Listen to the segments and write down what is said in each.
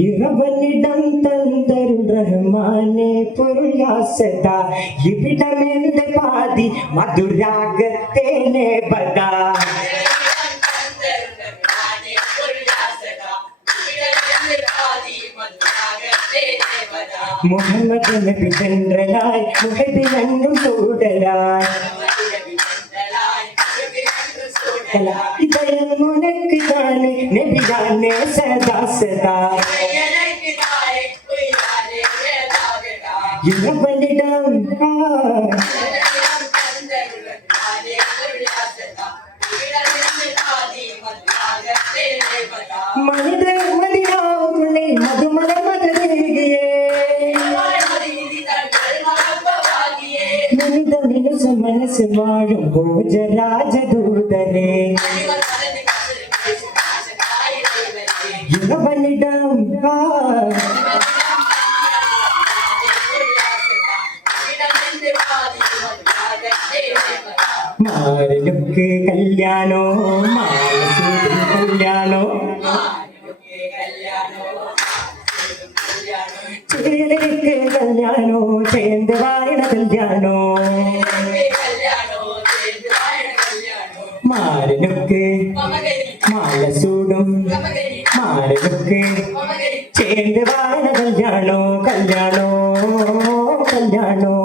ഇറവനിടം തന്തരുൾ റഹ്മാനെ പൊരുളാസദാ ഇവിടമെന്റെ പാതി മധുരാഗത്തേനെ ബദാ മുഹമ്മദ് നബി ചന്ദ്രനായി മുഹബിനു സൂടരായി ഇതയം മുനക്ക് താനെ നബിയാനെ സദാ സദാ ഇറവനിടം മനിത മദിനാവുള്ളേ മധുമല മകരേകിയേ മനിത മിനുസ മനസ്സ് വാഴും ഭോജരാജദൂതരേ ഇറവനിടം മാരനുക്ക് കല്യാണോ മാനസൂരി കല്യാണോ ചേരക്ക് കല്യാണോ ചേന്ത് വായന കല്യാണോ മാരനുക്ക് മാലസൂടും മാരനുക്ക് ചേന്ത് വായന കല്യാണോ കല്യാണോ കല്യാണോ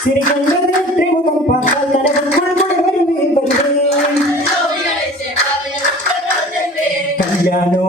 സിരികണ്ടം പാട്ടാൽ കല്യാണോ